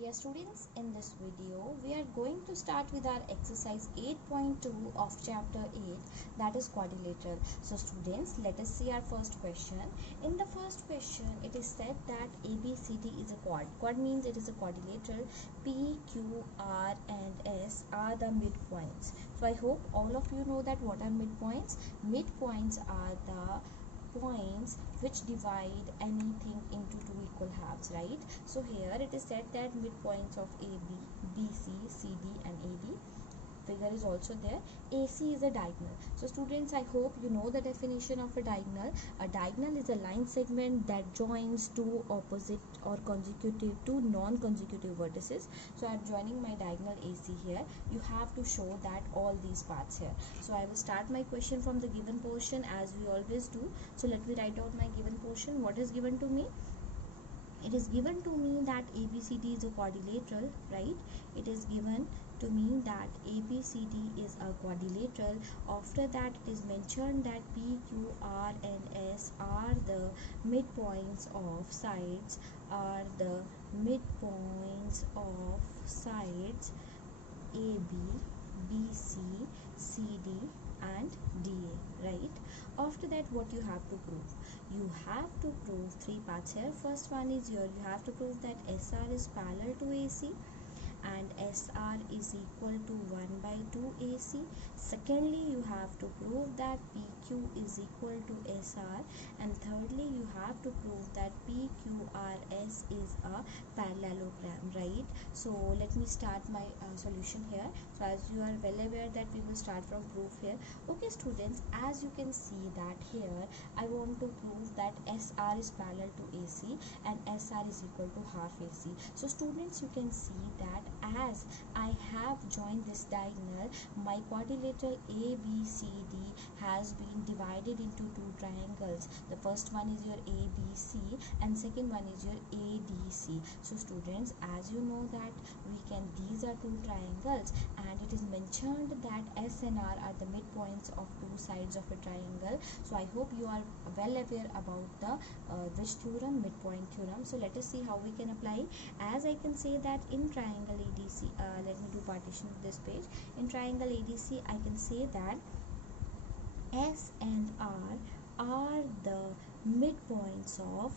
Dear students, in this video we are going to start with our exercise 8.2 of chapter 8, that is quadrilateral. So students, let us see our first question. In the first question it is said that ABCD is a quad. Quad means it is a quadrilateral. P, Q, R and S are the midpoints. So I hope all of you know that what are midpoints. Midpoints are the points which divide anything into two equal halves, right? So here it is said that midpoints of AB, BC, CD and AD. Figure is also there. AC is a diagonal. So students, I hope you know the definition of a diagonal. A diagonal is a line segment that joins two opposite or two non-consecutive vertices. So I am joining my diagonal AC here. You have to show that all these parts here. So I will start my question from the given portion as we always do. So let me write out my given portion. What is given to me? It is given to me that ABCD is a quadrilateral, right? It is given to me that ABCD is a quadrilateral. After that it is mentioned that P, Q, R and S are the midpoints of sides, AB, BC, CD and DA, right? After that, what you have to prove? You have to prove three parts here. First one is here, you have to prove that SR is parallel to AC and SR is equal to 1 by 2 AC. Secondly, you have to prove that PQ is equal to SR, and thirdly you have to prove that PQRS is a parallelogram, right? So let me start my solution here. So as you are well aware that we will start from proof here. Okay students, as you can see that here I want to prove that SR is parallel to AC and SR is equal to half AC. So students, you can see that as I have joined this diagonal, my quadrilateral ABCD has been divided into two triangles. The first one is your ABC and second one is your ADC. So students, as you know that these are two triangles and it is mentioned that S and R are the midpoints of two sides of a triangle. So I hope you are well aware about the which theorem? Midpoint theorem. So let us see how we can apply. As I can say that in triangle ADC, let me do partition of this page. In triangle ADC, I can say that S and R are the midpoints of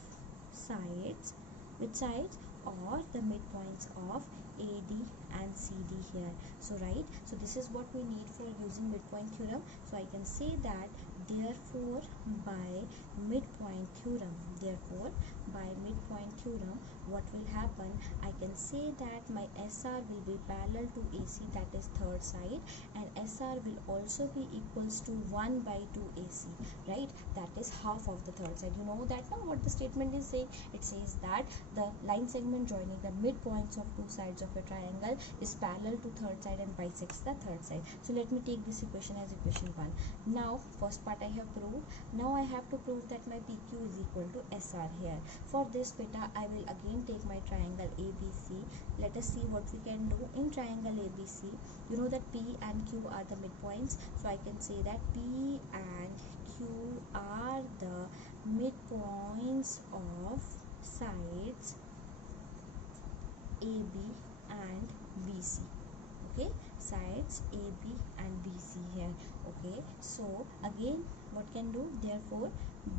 sides. Which sides? Or the midpoints of AD and CD here. So right, so this is what we need for using midpoint theorem. So I can say that therefore by midpoint theorem, what will happen? I can say that my SR will be parallel to AC, that is third side, and SR will also be equals to 1 by 2 AC, right? That is half of the third side. You know that now what the statement is saying? It says that the line segment joining the midpoints of two sides of a triangle is parallel to third side and bisects the third side. So let me take this equation as equation 1. Now first part I have proved. Now I have to prove that my PQ is equal to SR here. For this beta I will again take my triangle ABC. Let us see what we can do. In triangle ABC, you know that P and Q are the midpoints. So I can say that P and Q are the midpoints of sides AB and BC. Okay, sides AB and BC here. Okay, so again what can do? Therefore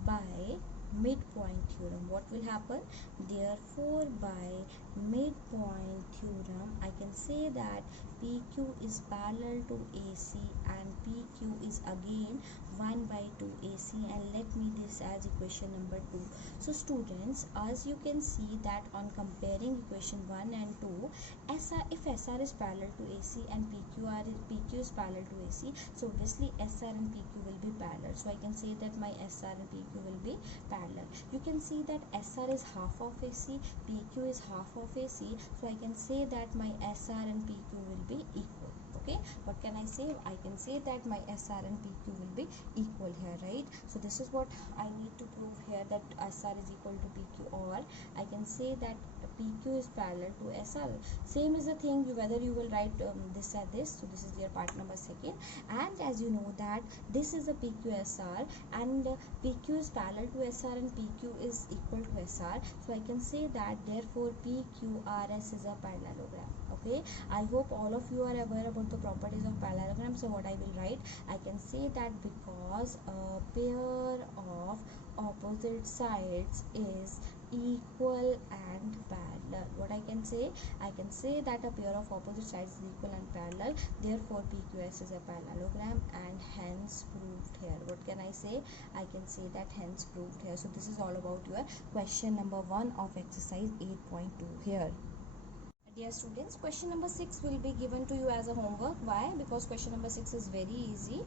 by midpoint theorem, what will happen? Therefore by midpoint theorem, I can say that PQ is parallel to AC and PQ is again 1 by 2 AC, and let me this as equation number 2. So students, as you can see that on comparing equation 1 and 2, if SR is parallel to AC and PQ is parallel to AC, so obviously SR and PQ will be parallel. So I can say that my SR and PQ will be parallel. You can see that SR is half of AC, PQ is half of AC, so I can say that my SR and PQ will be equal. Okay, what can I say? I can say that my SR and PQ will be equal here, right? So this is what I need to prove here, that SR is equal to PQ, or I can say that PQ is parallel to SR. Same is the thing, whether you will write this as this. So this is your part number second. And as you know that this is a PQSR, and PQ is parallel to SR and PQ is equal to SR. So I can say that therefore PQRS is a parallelogram. Okay, I hope all of you are aware about the properties of parallelogram. So what I will write, I can say that because a pair of opposite sides is equal and parallel. What I can say that a pair of opposite sides is equal and parallel, therefore PQS is a parallelogram, and hence proved here. What can I say? I can say that hence proved here. So this is all about your question number 1 of exercise 8.2 here. Dear students, question number 6 will be given to you as a homework. Why? Because question number 6 is very easy.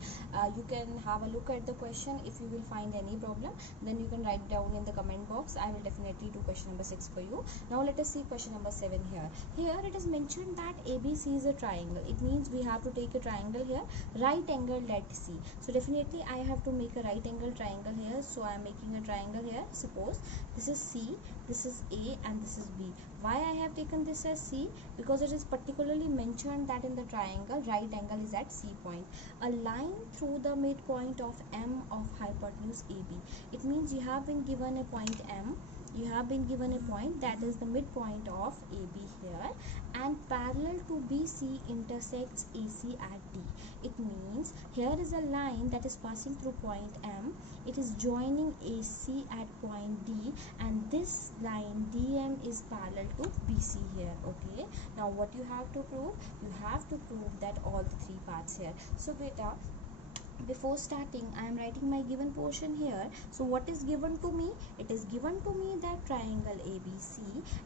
You can have a look at the question. If you will find any problem, then you can write down in the comment box. I will definitely do question number 6 for you. Now let us see question number 7 here. Here it is mentioned that ABC is a triangle. It means we have to take a triangle here, right angle, let's see. So definitely I have to make a right angle triangle here. So I am making a triangle here. Suppose this is C, this is A, and this is B. Why I have taken this as C? Because it is particularly mentioned that in the triangle right angle is at C point. A line through the midpoint of M of hypotenuse AB. It means you have been given a point M, you have been given a point that is the midpoint of AB here, and parallel to BC intersects AC at D. It means here is a line that is passing through point M. It is joining AC at point D, and this line DM is parallel to BC here. Okay, now what you have to prove? You have to prove that all the three parts here. So beta, before starting I am writing my given portion here. So what is given to me? It is given to me that triangle ABC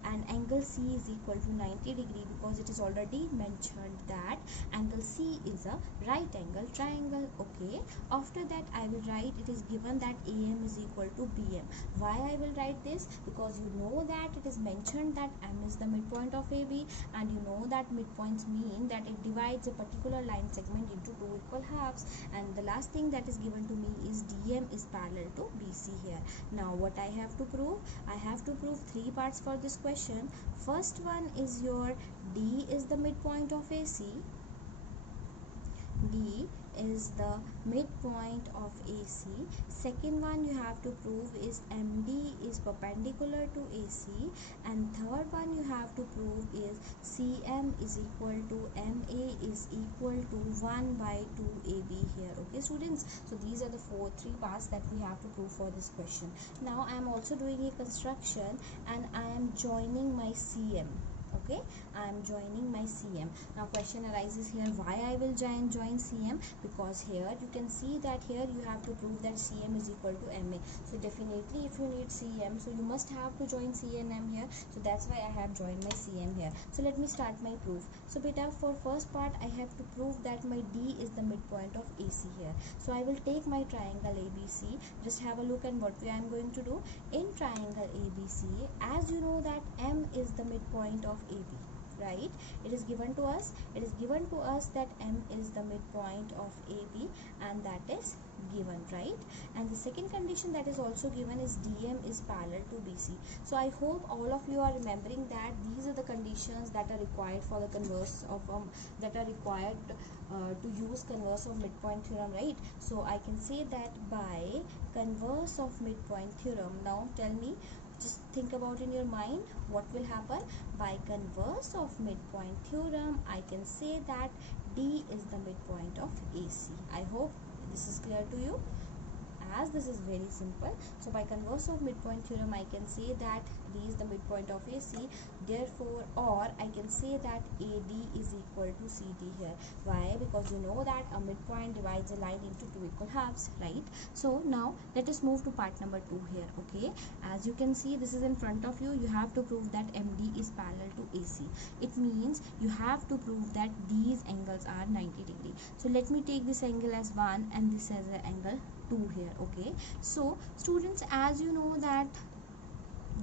and angle C is equal to 90 degree, because it is already mentioned that angle C is a right angle triangle. Okay, after that I will write, it is given that AM is equal to BM. Why I will write this? Because you know that it is mentioned that M is the midpoint of AB, and you know that midpoints mean that it divides a particular line segment into two equal halves, and the last thing that is given to me is DM is parallel to BC here. Now what I have to prove? I have to prove three parts for this question. First one is your D is the midpoint of AC. D is the midpoint of AC. Second one you have to prove is MD is perpendicular to AC, and third one you have to prove is CM is equal to MA is equal to 1 by 2 AB here. Okay students, so these are the three parts that we have to prove for this question. Now I am also doing a construction, and I am joining my CM. Okay, I am joining my CM. Now question arises here, why I will join CM? Because here you can see that here you have to prove that CM is equal to MA. So definitely if you need CM, so you must have to join C and M here. So that's why I have joined my CM here. So let me start my proof. So beta, for first part I have to prove that my D is the midpoint of AC here. So I will take my triangle ABC. Just have a look at what I am going to do. In triangle ABC, as you know that M is the midpoint of AB, right? It is given to us that M is the midpoint of AB, and that is given, right? And the second condition that is also given is DM is parallel to BC. So I hope all of you are remembering that these are the conditions that are required for the converse of that are required to use converse of midpoint theorem, right? So I can say that by converse of midpoint theorem, now tell me, just think about in your mind what will happen. By converse of midpoint theorem, I can say that D is the midpoint of AC. I hope this is clear to you, as this is very simple. So by converse of midpoint theorem, I can say that D is the midpoint of AC, therefore, or I can say that AD is equal to CD here. Why? Because you know that a midpoint divides a line into two equal halves, right? So now let us move to part number 2 here. Okay, as you can see, this is in front of you. You have to prove that MD is parallel to AC. It means you have to prove that these angles are 90 degree. So let me take this angle as 1 and this as an angle 2 here. Okay, so students, as you know that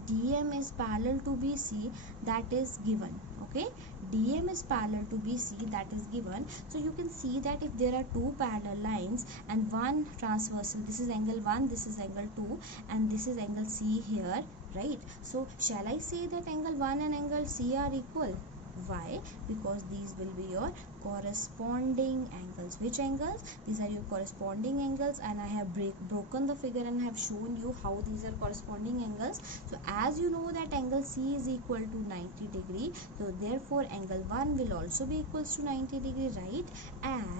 DM is parallel to BC, that is given. Okay, DM is parallel to BC, that is given. So you can see that if there are two parallel lines and one transversal, this is angle 1, this is angle 2, and this is angle C here, right? So shall I say that angle 1 and angle C are equal? Why? Because these will be your corresponding angles. Which angles? These are your corresponding angles, and I have broken the figure and have shown you how these are corresponding angles. So as you know that angle C is equal to 90 degree, so therefore angle 1 will also be equals to 90 degree, right?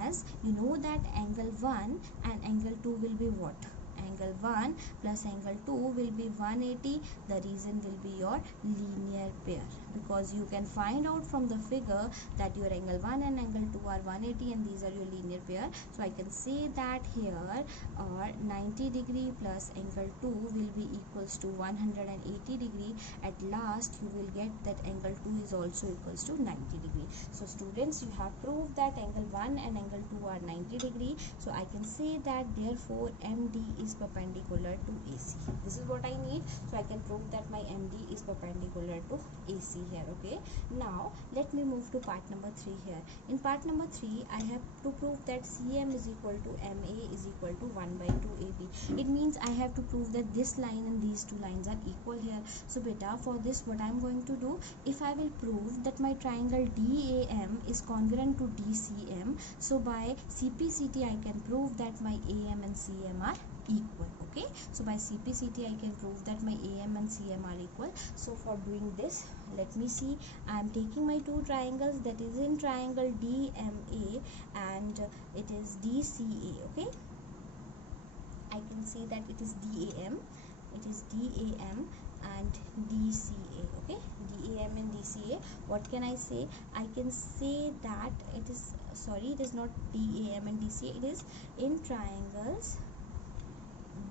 As you know that angle 1 and angle 2 will be what? Angle 1 plus angle 2 will be 180. The reason will be your linear pair, because you can find out from the figure that your angle 1 and angle 2 are 180 and these are your linear pair. So I can say that here 90 degree plus angle 2 will be equals to 180 degree. At last you will get that angle 2 is also equals to 90 degree. So students, you have proved that angle 1 and angle 2 are 90 degree. So I can say that therefore MD is perpendicular to AC. This is what I need. So I can prove that my MD is perpendicular to AC here. Okay, now let me move to part number 3 here. In part number 3 I have to prove that CM is equal to MA is equal to 1 by 2 AB. It means I have to prove that this line and these two lines are equal here. So beta, for this what I am going to do, if I will prove that my triangle DAM is congruent to DCM, so by CPCT I can prove that my AM and CM are equal. Okay, so by CPCT I can prove that my AM and CM are equal. So for doing this, let me see, I am taking my two triangles, that is in triangle DMA and it is DCA. Okay, I can say that it is DAM, and DCA. Okay, DAM and DCA. What can I say? I can say that it is, sorry, it is not DAM and DCA, it is in triangles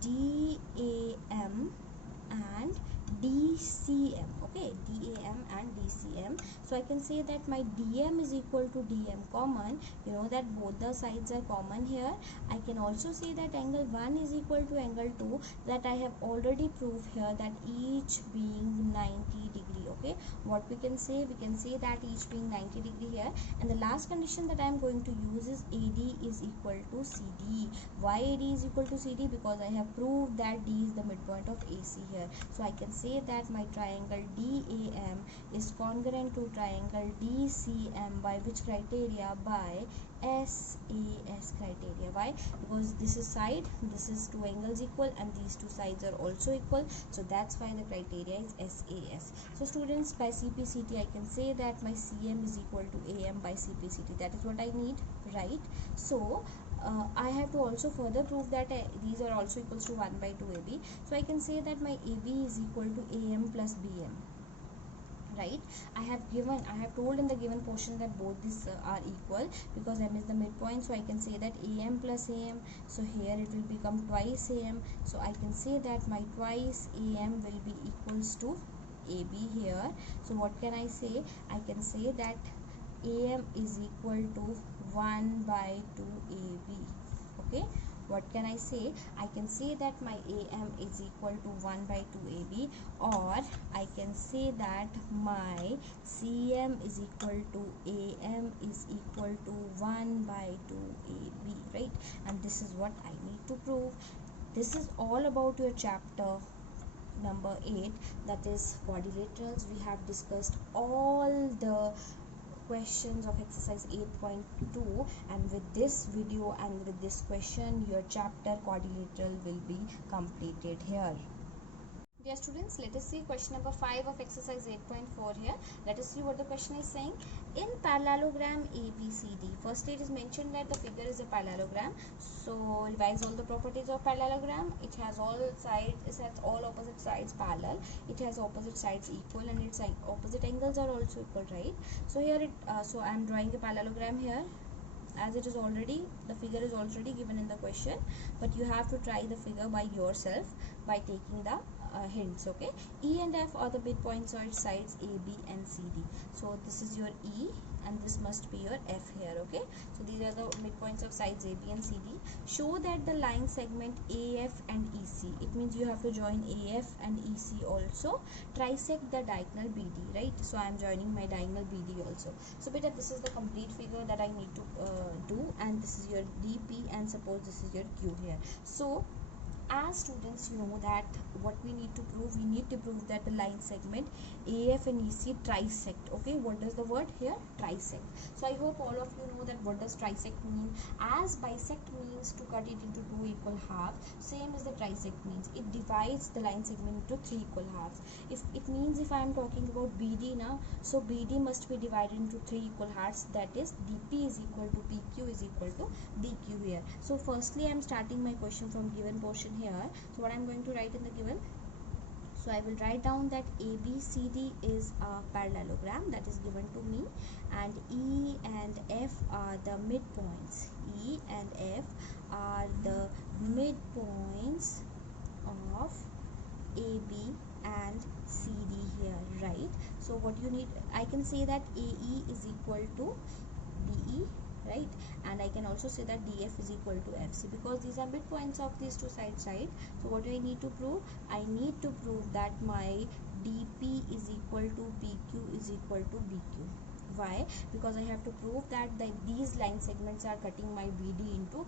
DAM and DCM. Okay, DAM and DCM. So I can say that my DM is equal to DM common. You know that both the sides are common here. I can also say that angle 1 is equal to angle 2, that I have already proved here, that each being 90 degree. Okay, what we can say that each being 90 degree here. And the last condition that I am going to use is AD is equal to CD. Why AD is equal to CD? Because I have proved that D is the midpoint of AC here. So I can say that my triangle DAM is congruent to triangle DCM by which criteria? By SAS criteria. Why? Because this is side, this is two angles equal, and these two sides are also equal. So that's why the criteria is SAS. So students, by CPCT I can say that my CM is equal to AM by CPCT. That is what I need, right? So I have to also further prove that these are also equals to 1 by 2 AB. So I can say that my AB is equal to AM plus BM. Right, I have told in the given portion that both these are equal, because M is the midpoint. So I can say that AM plus AM, so here it will become twice AM. So I can say that my twice AM will be equals to AB here. So what can I say? I can say that AM is equal to 1 by 2 AB. Okay, what can I say? I can say that my AM is equal to 1 by 2 AB, or I can say that my CM is equal to AM is equal to 1 by 2 AB, right? And this is what I need to prove. This is all about your chapter number 8, that is quadrilaterals. We have discussed all the questions of exercise 8.2, and with this video and with this question your chapter quadrilateral will be completed here. Dear students, let us see question number 5 of exercise 8.4 here. Let us see what the question is saying. In parallelogram ABCD, first it is mentioned that the figure is a parallelogram. So revise all the properties of parallelogram. It has all sides, it has all opposite sides parallel. It has opposite sides equal, and its opposite angles are also equal, right? So here so I am drawing a parallelogram here, as it is already, the figure is already given in the question, but you have to try the figure by yourself by taking the hints. Okay, E and F are the midpoints or sides A, B and CD. So this is your E and this must be your F here. Okay, so these are the midpoints of sides A, B and CD. Show that the line segment AF and EC, it means you have to join AF and EC also. Trisect the diagonal BD, right? So I am joining my diagonal BD also. So beta, this is the complete figure that I need to do, and this is your DP, and suppose this is your Q here. So as students, you know that what we need to prove, we need to prove that the line segment AF and EC trisect. Okay, what does the word here? Trisect. So I hope all of you know that what does trisect mean. As bisect means to cut it into two equal halves, same as the trisect means it divides the line segment into three equal halves. If it means, if I am talking about BD now, so BD must be divided into three equal halves, that is DP is equal to PQ is equal to BQ here. So firstly I am starting my question from given portion here. So what I am going to write in the given, so I will write down that ABCD is a parallelogram that is given to me, and E and F are the midpoints. E and F are the midpoints of AB and CD here, right? So what you need, I can say that AE is equal to DE, right? And I can also say that DF is equal to FC, because these are midpoints of these two sides, right? So what do I need to prove? I need to prove that my DP is equal to PQ is equal to BQ. Why? Because I have to prove that these line segments are cutting my BD into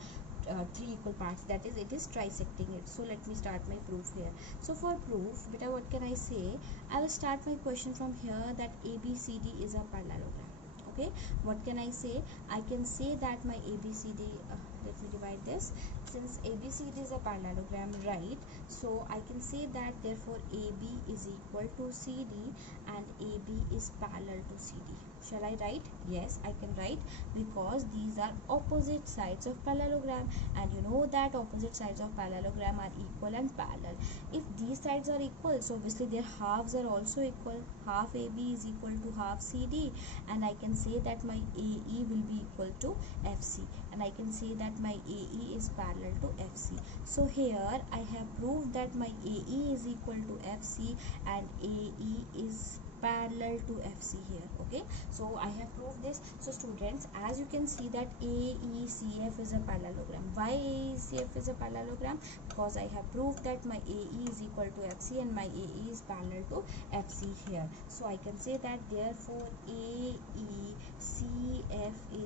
three equal parts, that is, it is trisecting it. So let me start my proof here. So for proof, beta, what can I say? I will start my question from here, that ABCD is a parallelogram. Okay, what can I say? I can say that my ABCD, let me divide this, since ABCD is a parallelogram, right? So I can say that therefore AB is equal to CD and AB is parallel to CD. Shall I write? Yes, I can write, because these are opposite sides of parallelogram, and you know that opposite sides of parallelogram are equal and parallel. If these sides are equal, so obviously their halves are also equal. Half AB is equal to half CD, and I can say that my AE will be equal to FC, and I can say that my AE is parallel to FC. So here I have proved that my AE is equal to FC and AE is parallel to FC here. Okay, so I have proved this. So students, as you can see that AECF is a parallelogram. Why AECF is a parallelogram? Because I have proved that my AE is equal to FC and my AE is parallel to FC here. So I can say that therefore AECF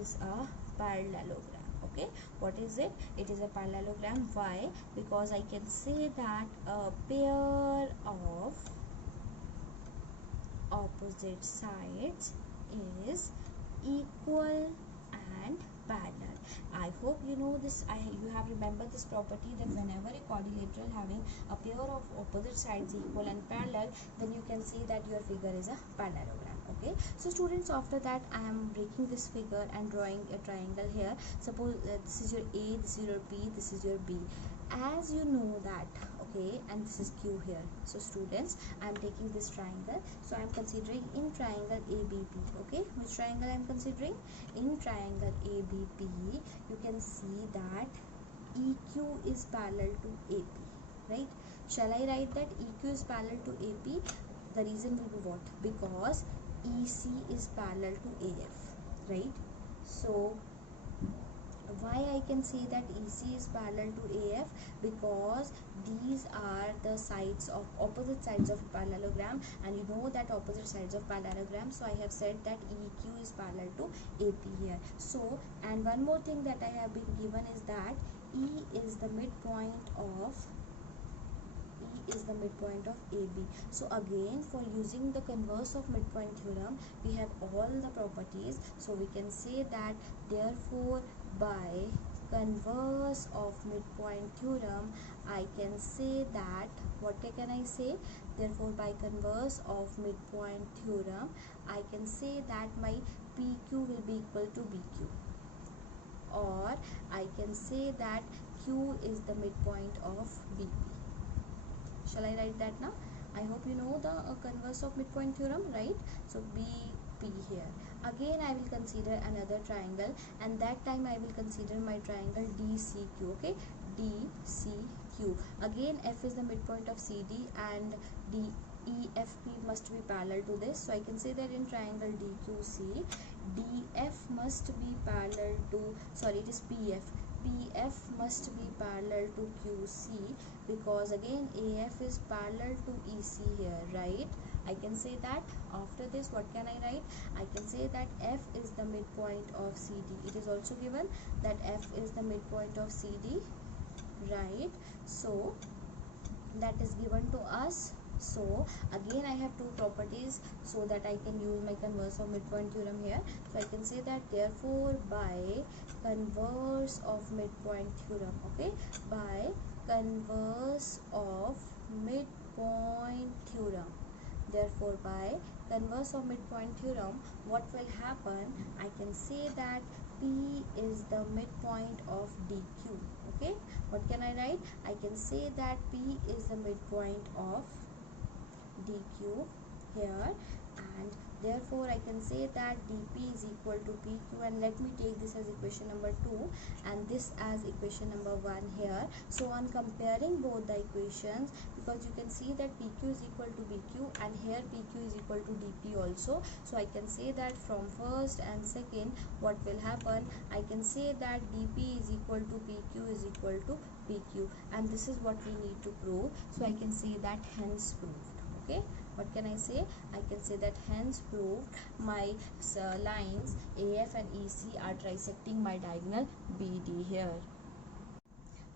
is a parallelogram. Okay, what is it? It is a parallelogram. Why? Because I can say that a pair of opposite sides is equal and parallel. I hope you know this. You have remembered this property, that whenever a quadrilateral having a pair of opposite sides equal and parallel, then you can see that your figure is a parallelogram. Okay, so students, after that I am breaking this figure and drawing a triangle here. Suppose this is your A, this is your B, this is your B. As you know that, okay, and this is Q here. So students, I am taking this triangle, so I am considering in triangle ABP. Okay, which triangle I am considering? In triangle ABP, you can see that EQ is parallel to AP, right? Shall I write that EQ is parallel to AP? The reason will be what? Because EC is parallel to AF, right? So why I can say that EC is parallel to AF? Because these are the sides of opposite sides of parallelogram, and you know that opposite sides of parallelogram, so I have said that EQ is parallel to AP here. So, and one more thing that I have been given is that E is the midpoint of AB. So again, for using the converse of midpoint theorem, we have all the properties. So we can say that therefore by converse of midpoint theorem, I can say that, what can I say? Therefore by converse of midpoint theorem, I can say that my PQ will be equal to BQ, or I can say that Q is the midpoint of BP. Shall I write that now? I hope you know the converse of midpoint theorem, right? So BP here. Again I will consider another triangle, and that time I will consider my triangle DCQ. Okay, DCQ. Again F is the midpoint of CD and DEFP must be parallel to this. So I can say that in triangle DQC, DF must be parallel to, sorry, it is PF. PF must be parallel to QC, because again AF is parallel to EC here, right? I can say that. After this, what can I write? I can say that F is the midpoint of CD. It is also given that F is the midpoint of CD, right? So that is given to us. So again I have two properties so that I can use my converse of midpoint theorem here. So I can say that therefore by converse of midpoint theorem, okay, by converse of midpoint theorem, therefore by converse of midpoint theorem, what will happen, I can say that P is the midpoint of DQ. Okay, what can I write? I can say that P is the midpoint of DQ here, and therefore I can say that dP is equal to PQ, and let me take this as equation number 2 and this as equation number 1 here. So on comparing both the equations, because you can see that PQ is equal to BQ and here PQ is equal to DP also, so I can say that from first and second what will happen, I can say that dP is equal to PQ is equal to PQ, and this is what we need to prove. So I can say that hence proved. Okay, what can I say? I can say that hence proved my lines AF and EC are trisecting my diagonal BD here.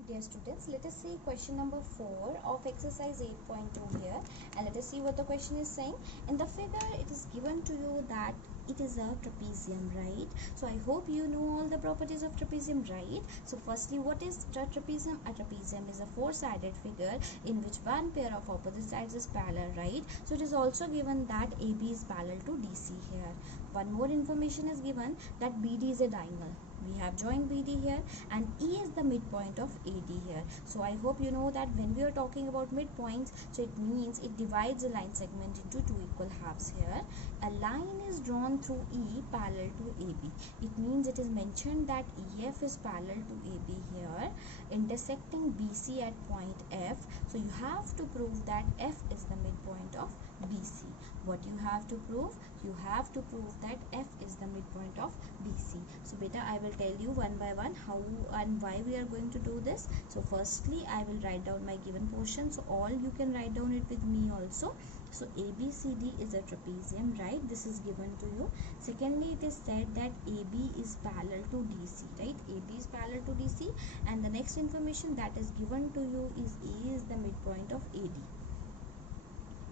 Dear students, let us see question number 4 of exercise 8.2 here, and let us see what the question is saying. In the figure it is given to you that it is a trapezium, right? So I hope you know all the properties of trapezium, right? So firstly, what is a trapezium? A trapezium is a four-sided figure in which one pair of opposite sides is parallel, right? So it is also given that AB is parallel to DC here. One more information is given that BD is a diagonal. We have joined BD here, and E is the midpoint of AD here. So I hope you know that when we are talking about midpoints, so it means it divides a line segment into two equal halves here. A line is drawn through E parallel to AB. It means it is mentioned that EF is parallel to AB here, intersecting BC at point F. So you have to prove that F is the midpoint of BC. What you have to prove? You have to prove that F is the midpoint of BC. So beta, I will tell you one by one how and why we are going to do this. So firstly, I will write down my given portion, so all you can write down it with me also. So ABCD is a trapezium, right? This is given to you. Secondly, it is said that AB is parallel to DC, right? AB is parallel to DC, and the next information that is given to you is A is the midpoint of AD,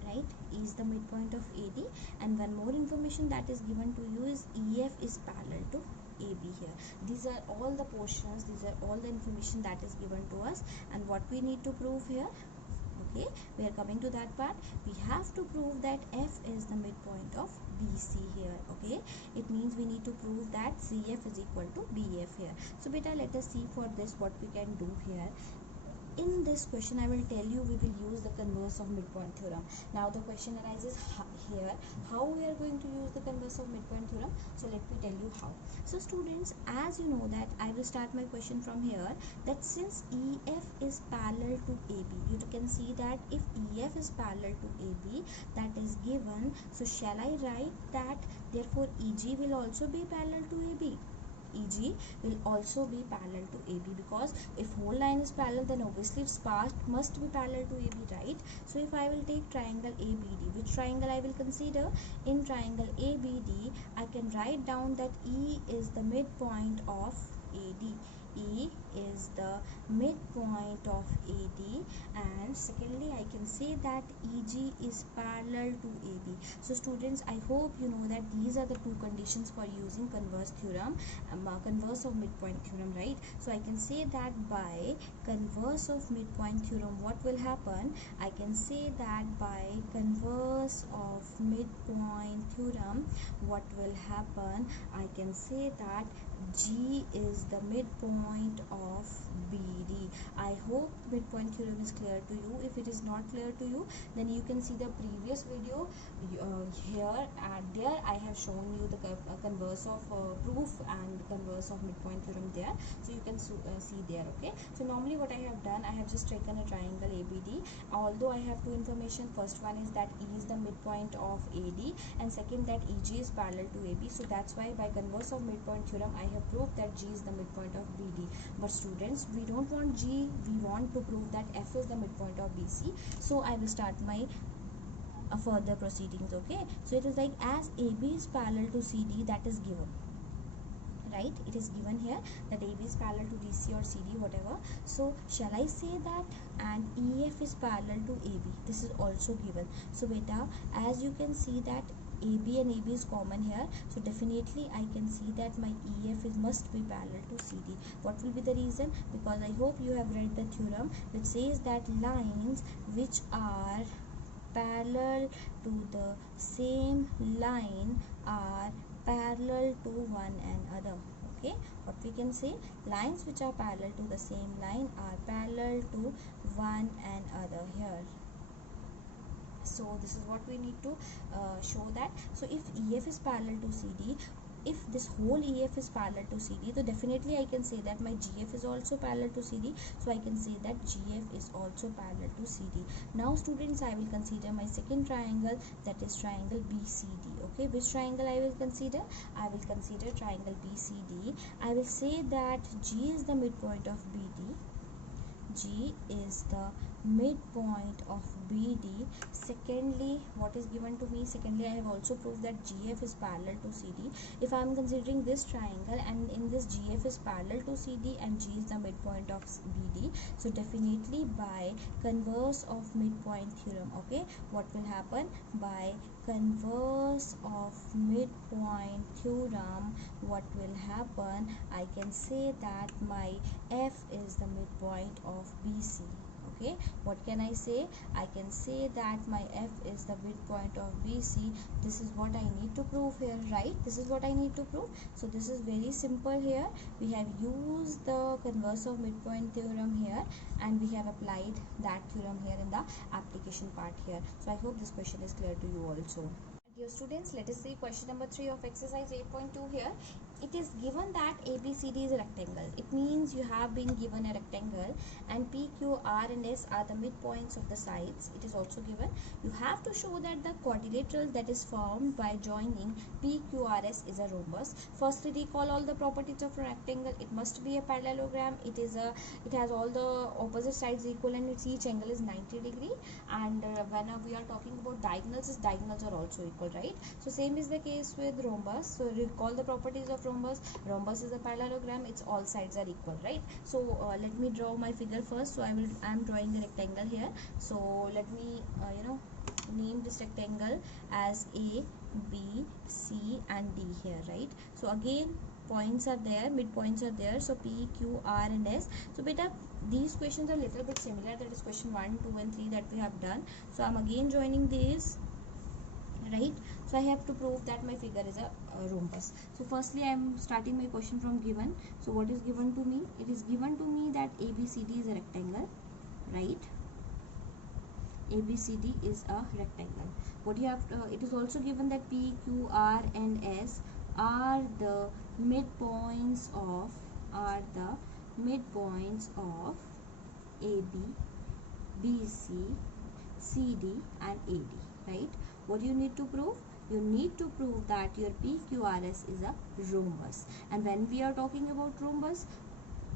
right? E is the midpoint of AD, and one more information that is given to you is EF is parallel to AB here. These are all the portions, these are all the information that is given to us, and what we need to prove here. Okay, we are coming to that part. We have to prove that F is the midpoint of BC here. Okay, it means we need to prove that CF is equal to BF here. So beta, let us see for this what we can do here. In this question, I will tell you we will use the converse of midpoint theorem. Now the question arises here, how we are going to use the converse of midpoint theorem. So let me tell you how. So students, as you know that I will start my question from here, that since EF is parallel to AB, you can see that if EF is parallel to AB, that is given. So shall I write that therefore EG will also be parallel to AB? EG will also be parallel to AB, because if whole line is parallel, then obviously its part must be parallel to AB, right? So if I will take triangle ABD, which triangle I will consider? In triangle ABD, I can write down that E is the midpoint of AD. E is the midpoint of AD, and secondly I can say that EG is parallel to AB. So students, I hope you know that these are the two conditions for using converse theorem, converse of midpoint theorem, right? So I can say that by converse of midpoint theorem, what will happen? I can say that by converse of midpoint theorem, what will happen? I can say that G is the midpoint of BD. I hope midpoint theorem is clear to you. If it is not clear to you, then you can see the previous video here, and there I have shown you the converse of proof and converse of midpoint theorem there, so you can see there. Okay, so normally what I have done, I have just taken a triangle ABD. Although I have two information, first one is that E is the midpoint of AD, and second that EG is parallel to AB. So that's why by converse of midpoint theorem I have proved that G is the midpoint of BD. But students, we don't want G, we want to prove that F is the midpoint of BC. So I will start my further proceedings. Okay, so it is like as AB is parallel to CD, that is given, right? It is given here that AB is parallel to BC or CD, whatever. So shall I say that and EF is parallel to AB? This is also given. So beta, as you can see that AB and AB is common here, so definitely I can see that my EF is must be parallel to CD. What will be the reason? Because I hope you have read the theorem which says that lines which are parallel to the same line are parallel to one another. Okay, what we can say, lines which are parallel to the same line are parallel to one another here. So this is what we need to show that. So if EF is parallel to CD, if this whole EF is parallel to CD, so definitely I can say that my GF is also parallel to CD. So I can say that GF is also parallel to CD. Now students, I will consider my second triangle, that is triangle BCD. Okay, which triangle I will consider? I will consider triangle BCD. I will say that G is the midpoint of BD. G is the midpoint of BD. Secondly, what is given to me? Secondly, I have also proved that GF is parallel to CD. If I am considering this triangle and in this GF is parallel to CD and G is the midpoint of BD, so definitely by converse of midpoint theorem, okay, what will happen? By converse of midpoint theorem, what will happen? I can say that my F is the midpoint of BC. Okay, what can I say? I can say that my F is the midpoint of BC. This is what I need to prove here, right? This is what I need to prove. So this is very simple here. We have used the converse of midpoint theorem here and we have applied that theorem here in the application part here. So I hope this question is clear to you also. Dear students, let us see question number 3 of exercise 8.2 here. It is given that ABCD is a rectangle. It means you have been given a rectangle and P, Q, R and S are the midpoints of the sides. It is also given. You have to show that the quadrilateral that is formed by joining P, Q, R, S is a rhombus. Firstly, recall all the properties of a rectangle. It must be a parallelogram. It has all the opposite sides equal and its each angle is 90 degree. And when we are talking about diagonals, diagonals are also equal, right? So same is the case with rhombus. So recall the properties of rhombus. Rhombus is a parallelogram, its all sides are equal, right? So let me draw my figure first. So I am drawing the rectangle here. So let me name this rectangle as A, B, C and D here, right? So again points are there, midpoints are there, so P, Q, R and S. So beta, these questions are little bit similar, that is question 1, 2 and 3 that we have done. So I'm again joining these, right? So I have to prove that my figure is a rhombus. So firstly I am starting my question from given. So what is given to me? It is given to me that ABCD is a rectangle, right? ABCD is a rectangle. What you have to, it is also given that P, Q, R and S are the midpoints of AB, BC, CD and AD, right? What do you need to prove? You need to prove that your PQRS is a rhombus. And when we are talking about rhombus,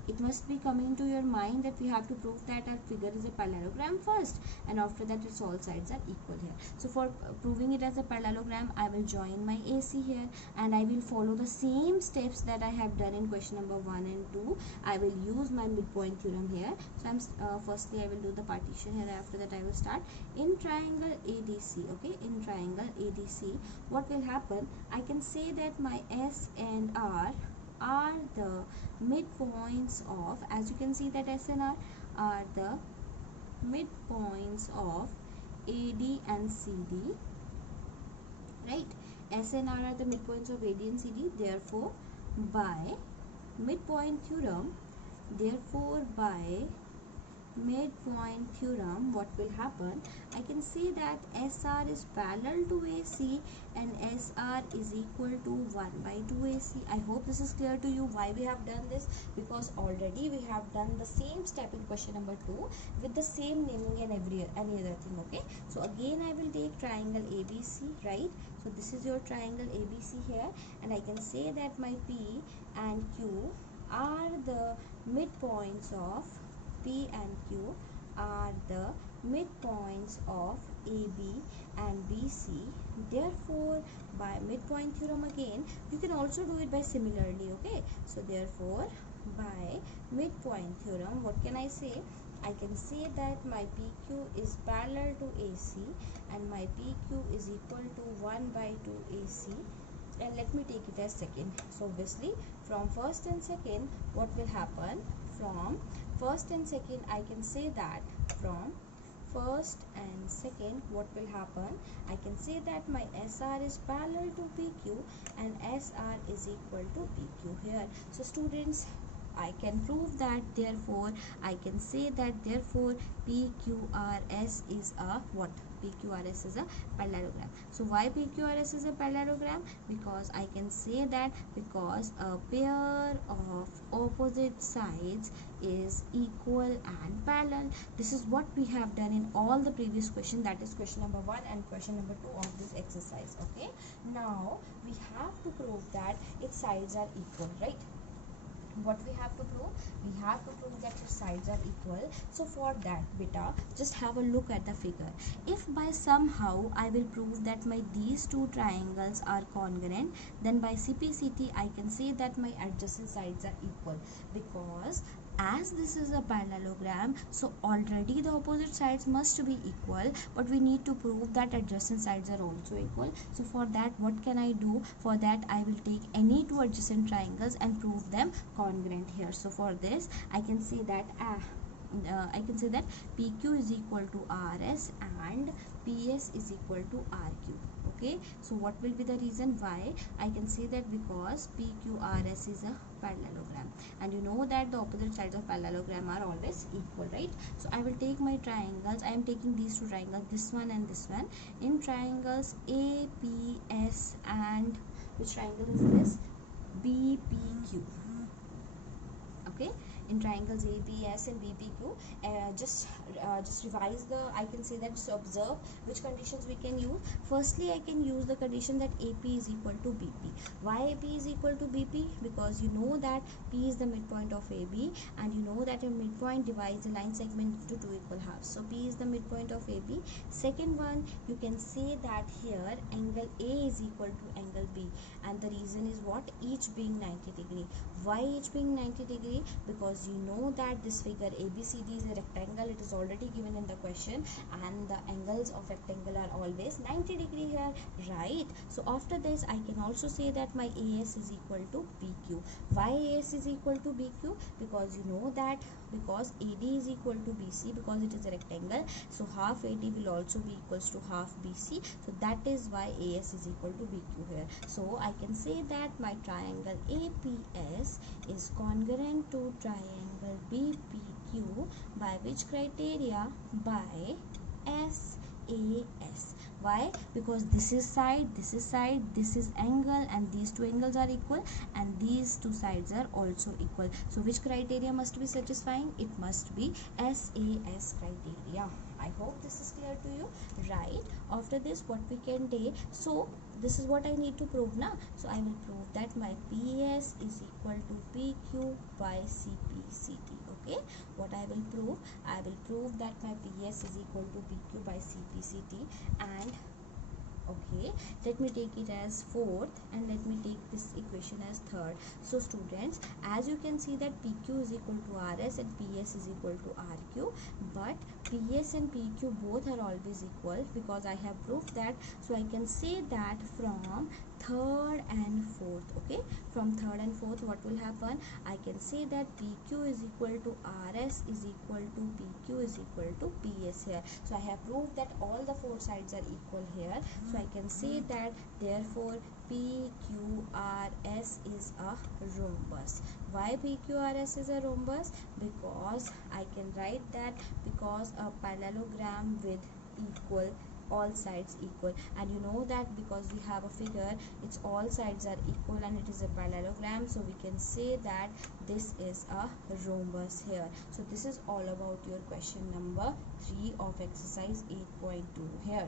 it must be coming to your mind that we have to prove that our figure is a parallelogram first, and after that its all sides are equal here. So for proving it as a parallelogram, I will join my AC here and I will follow the same steps that I have done in question number 1 and 2. I will use my midpoint theorem here. So firstly I will do the partition here. After that I will start in triangle ADC. Okay, in triangle ADC, what will happen? I can say that my S and R are the midpoints of, as you can see that S and R are the midpoints of AD and CD, right? S and R are the midpoints of AD and CD. Therefore by midpoint theorem, what will happen? I can see that SR is parallel to AC and SR is equal to 1 by 2 AC. I hope this is clear to you why we have done this, because already we have done the same step in question number 2 with the same naming and any other thing. Okay, so again I will take triangle ABC, right? So this is your triangle ABC here, and I can say that my P and Q are the midpoints of P and Q are the midpoints of AB and BC. Therefore, by midpoint theorem again, you can also do it by similarly, okay? So therefore, by midpoint theorem, what can I say? I can say that my PQ is parallel to AC and my PQ is equal to 1 by 2 AC, and let me take it as second. So obviously from first and second, what will happen? From first and second, I can say that from first and second, what will happen? I can say that my SR is parallel to PQ and SR is equal to PQ here. So students, I can prove that, therefore I can say that therefore PQRS is a what? PQRS is a parallelogram. So why PQRS is a parallelogram? Because I can say that because a pair of opposite sides is equal and parallel. This is what we have done in all the previous question, that is question number 1 and question number 2 of this exercise. Okay, now we have to prove that its sides are equal, right? What we have to prove? We have to prove that its sides are equal. So for that, beta, just have a look at the figure. If by somehow I will prove that my these two triangles are congruent, then by CPCT I can say that my adjacent sides are equal, because as this is a parallelogram, so already the opposite sides must be equal, but we need to prove that adjacent sides are also equal. So for that, what can I do? For that, I will take any two adjacent triangles and prove them congruent here. So for this, I can say that PQ is equal to RS and PS is equal to RQ. Okay, so what will be the reason why? I can say that because PQRS is a parallelogram, and you know that the opposite sides of parallelogram are always equal, right? So I will take my triangles. I am taking these two triangles, this one and this one, in triangles APS, and which triangle is this? BPQ. Okay, in triangles ABS and BPQ, just revise the, I can say that, just observe which conditions we can use. Firstly, I can use the condition that AP is equal to BP. Why AP is equal to BP? Because you know that P is the midpoint of AB, and you know that a midpoint divides a line segment into two equal halves. So P is the midpoint of AB. Second one, you can say that here angle A is equal to angle B, and the reason is what? Each being 90 degree. Why each being 90 degree? Because you know that this figure ABCD is a rectangle. It is already given in the question, and the angles of rectangle are always 90 degree here, right? So after this, I can also say that my AS is equal to BQ. Why AS is equal to BQ? Because you know that because AD is equal to BC, because it is a rectangle, so half AD will also be equals to half BC. So that is why AS is equal to BQ here. So I can say that my triangle APS is congruent to triangle BPQ by which criteria? By SAS. Why? Because this is side, this is side, this is angle, and these two angles are equal, and these two sides are also equal. So which criteria must be satisfying? It must be SAS criteria. I hope this is clear to you, right? After this, what we can do? So this is what I need to prove now. So I will prove that my PS is equal to PQ by CPCT. Okay, what I will prove? I will prove that my PS is equal to PQ by CPCT, and okay, let me take it as fourth and let me take this equation as third. So students, as you can see that PQ is equal to RS and PS is equal to RQ, but PS and PQ both are always equal because I have proved that. So I can say that from third and fourth, okay, from third and fourth, what will happen? I can say that PQ is equal to RS is equal to PQ is equal to PS here. So I have proved that all the four sides are equal here. So I can say that therefore PQRS is a rhombus. Why PQRS is a rhombus? Because I can write that because a parallelogram with equal, all sides equal, and you know that because we have a figure, its all sides are equal and it is a parallelogram, so we can say that this is a rhombus here. So this is all about your question number 3 of exercise 8.2 here.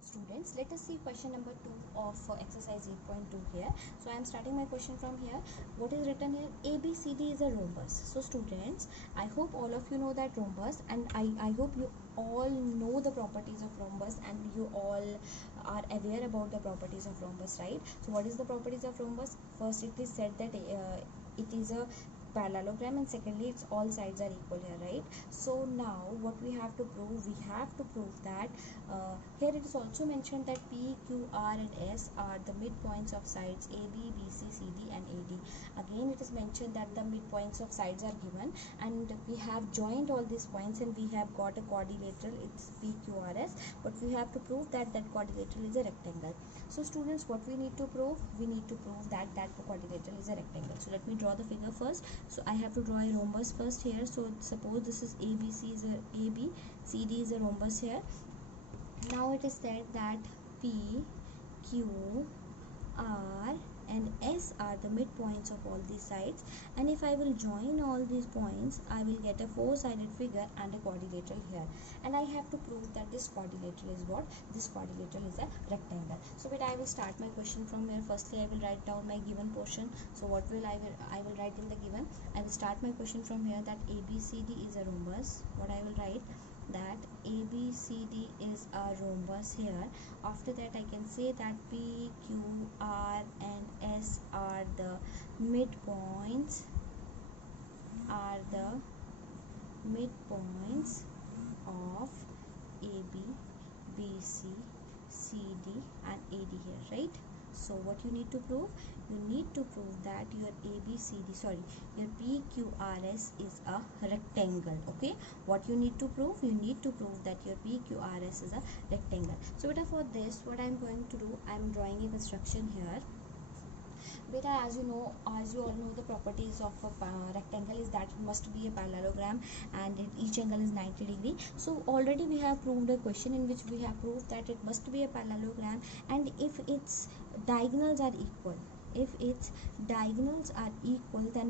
Students, let us see question number 2 of exercise 8.2 here. So I am starting my question from here. What is written here? ABCD is a rhombus. So students, I hope all of you know that rhombus, and I hope you all know the properties of rhombus, and you all are aware about the properties of rhombus, right? So what is the properties of rhombus? First, it is said that it is a parallelogram, and secondly, it's all sides are equal here, right? So now what we have to prove? We have to prove that here it is also mentioned that P, Q, R and S are the midpoints of sides AB, BC, CD and AD. Again, it is mentioned that the midpoints of sides are given, and we have joined all these points and we have got a quadrilateral. It's PQRS, but we have to prove that that quadrilateral is a rectangle. So students, what we need to prove? We need to prove that that quadrilateral is a rectangle. So let me draw the figure first. So I have to draw a rhombus first here. So suppose this is ABC is a AB, CD is a rhombus here. Now it is said that P, Q, R and S are the midpoints of all these sides, and if I will join all these points, I will get a four-sided figure and a quadrilateral here, and I have to prove that this quadrilateral is what? This quadrilateral is a rectangle. So but I will start my question from here. Firstly, I will write down my given portion. So what will I will write in the given? I will start my question from here, that ABCD is a rhombus. What I will write? That ABCD is a rhombus here. After that, I can say that P, Q, R and S are the midpoints of AB, BC, CD and AD here, right? So what you need to prove? You need to prove that your your PQRS is a rectangle. Okay, what you need to prove? You need to prove that your PQRS is a rectangle. So beta, for this, what I am going to do, I am drawing a construction here. Beta, as you all know, the properties of a rectangle is that it must be a parallelogram and each angle is 90 degree. So already we have proved a question in which we have proved that it must be a parallelogram, and if its diagonals are equal, then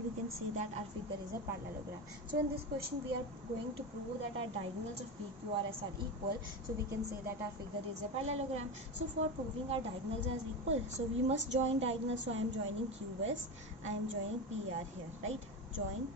we can say that our figure is a parallelogram. So in this question, we are going to prove that our diagonals of PQRS are equal, so we can say that our figure is a parallelogram. So for proving our diagonals are equal, so we must join diagonals. So I am joining QS, I am joining PR here, right? Join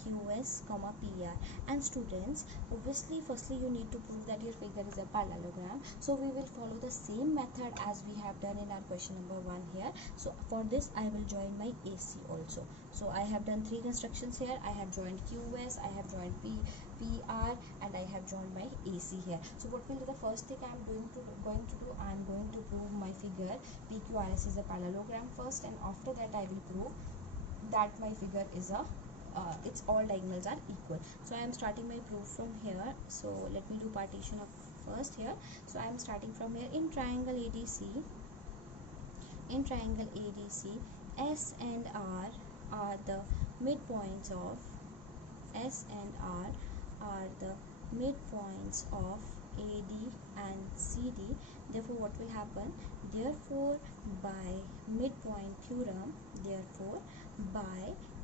QS comma PR. And students, obviously firstly you need to prove that your figure is a parallelogram, so we will follow the same method as we have done in our question number 1 here. So for this, I will join my AC also. So I have done 3 constructions here. I have joined QS, I have joined PR and I have joined my AC here. So what will be the first thing I am going to do? I am going to prove my figure PQRS is a parallelogram first, and after that I will prove that my figure is a its all diagonals are equal. So I am starting my proof from here. So let me do partition of first here. So I am starting from here. In triangle ADC, S and R are the midpoints of AD and CD. Therefore what will happen? Therefore by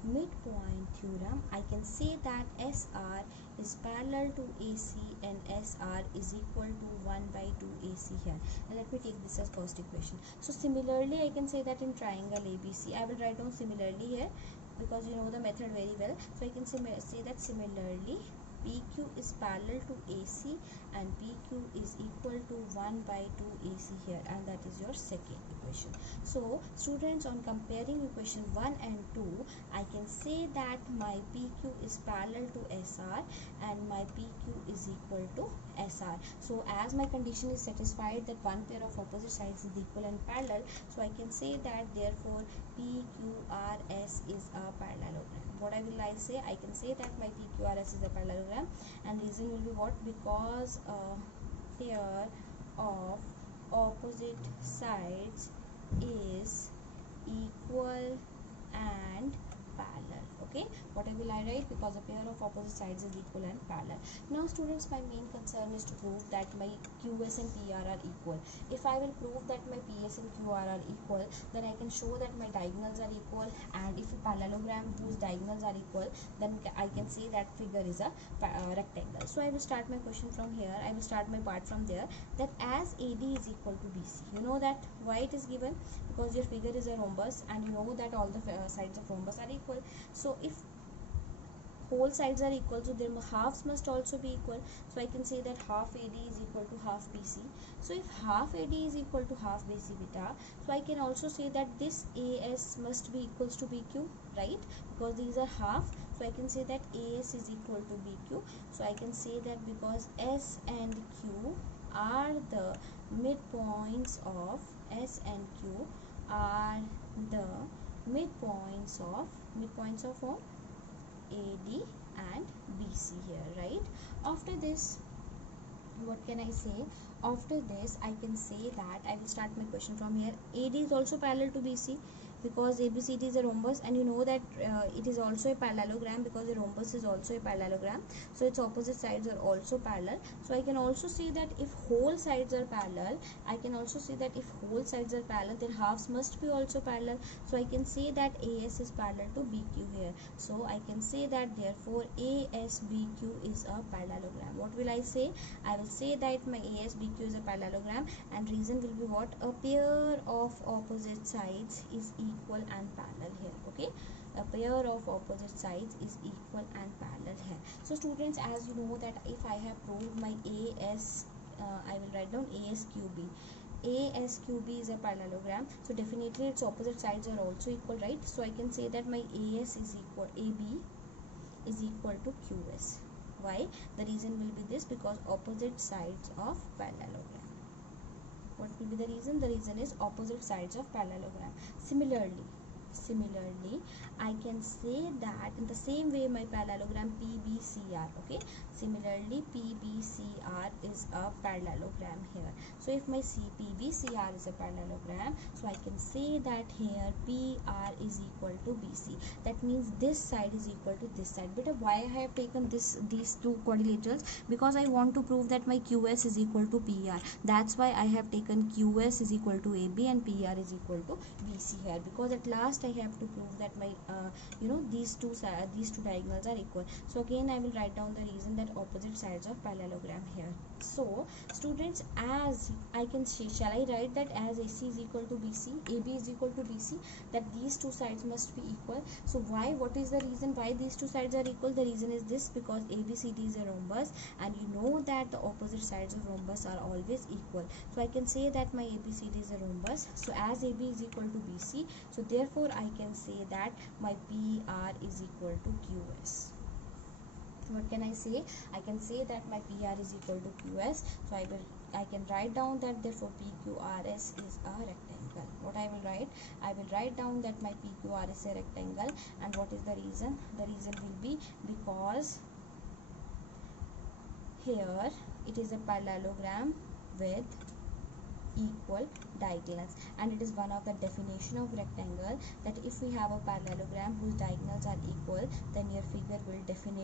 midpoint theorem, I can say that SR is parallel to AC and SR is equal to 1/2 AC here. And let me take this as first equation. So similarly, I can say that in triangle ABC, I will write down similarly here because you know the method very well. So I can say that similarly PQ is parallel to AC and PQ is equal to 1/2 AC here, and that is your second equation. So students, on comparing equation 1 and 2, I can say that my PQ is parallel to SR and my PQ is equal to SR. So as my condition is satisfied that one pair of opposite sides is equal and parallel, so I can say that therefore PQRS is a parallelogram. What I will say? I can say that my PQRS is a parallelogram, and reason will be what? Because pair of opposite sides is equal and parallel. Okay, what I will write? Because a pair of opposite sides is equal and parallel. Now students, my main concern is to prove that my QS and PR are equal. If I will prove that my PS and QR are equal, then I can show that my diagonals are equal, and if a parallelogram whose diagonals are equal, then I can say that figure is a rectangle. So I will start my question from here. I will start my part from there, that as AD is equal to BC, you know that why it is given? Because your figure is a rhombus and you know that all the sides of rhombus are equal. So if whole sides are equal, so their halves must also be equal. So I can say that half AD is equal to half BC. So if half AD is equal to half BC beta, so I can also say that this AS must be equals to BQ, right? Because these are half, so I can say that AS is equal to BQ. So I can say that because S and Q are the midpoints of are the midpoints of what? AD and BC here, right? After this, what can I say? After this, I can say that I will start my question from here. AD is also parallel to BC because ABCD is a rhombus, and you know that it is also a parallelogram because a rhombus is also a parallelogram, so its opposite sides are also parallel. So I can also say that if whole sides are parallel, then halves must be also parallel. So I can say that AS is parallel to BQ here. So I can say that therefore ASBQ is a parallelogram. What will I say? I will say that my ASBQ is a parallelogram, and reason will be what? A pair of opposite sides is equal and parallel here. Okay, a pair of opposite sides is equal and parallel here. So students, as you know that if I have proved my I will write down ASQB. ASQB is a parallelogram, so definitely its opposite sides are also equal, right? So I can say that my AS is equal, AB is equal to QS. Why? The reason will be this, because opposite sides of parallelogram. What will be the reason? The reason is opposite sides of parallelogram. Similarly, I can say that in the same way my parallelogram PBCR, okay? Similarly, PBCR is a parallelogram here. So if my PBCR is a parallelogram, so I can say that here PR is equal to BC. That means this side is equal to this side. But why I have taken these two quadrilaterals? Because I want to prove that my QS is equal to PR. That's why I have taken QS is equal to AB and PR is equal to BC here, because at last I have to prove that my these two diagonals are equal. So again I will write down the reason, that opposite sides of parallelogram here. So students, as I can say, shall I write that as AC is equal to BC, AB is equal to BC, that these two sides must be equal. So why? What is the reason why these two sides are equal? The reason is this, because ABCD is a rhombus, and you know that the opposite sides of rhombus are always equal. So I can say that my ABCD is a rhombus. So as AB is equal to BC, so therefore I can say that my PR is equal to QS. What can I say? I can say that my PR is equal to QS. So I can write down that therefore PQRS is a rectangle. What I will write? I will write down that my PQR is a rectangle. And what is the reason? The reason will be because here it is a parallelogram with equal diagonals, and it is one of the definition of rectangle, that if we have a parallelogram whose diagonals are equal, then your figure will definitely